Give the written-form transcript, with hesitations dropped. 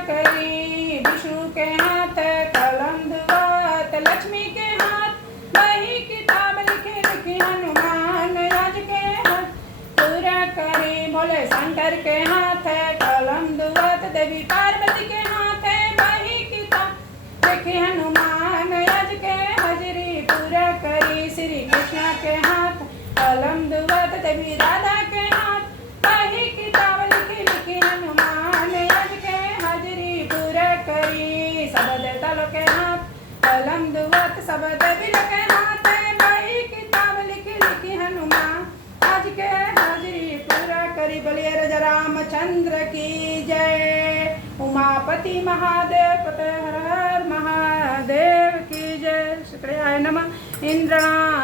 करी। विष्णु के हाथ कलम दुआत, लक्ष्मी के हाथ वही किताब लिखी लिखी हनुमान आज के हाथ पूरा करी। बोले शंकर के हाथ कलम दुआत, देवी पार्वती के हाथ वही किताब लिखी हनुमान आज के हाजिरी पूरा करी। श्री कृष्ण के हाथ कलम दुआत, देवी राधा के हाथ वही किताब लिखी लिखी हनुमान आज के हाजिरी पूरा करी। सब देवता लोग के हाथ कलम दुआत, सब देवी लोग के हाथ वही किताब लिखी लिखी हनुमान आज के हाजिरी पूरा करी। बोलिए राजा रामचंद्र की जय। उमापति महादेव पते हर हर महादेव की जय। शुक्रिया नमः इंद्रनाथ।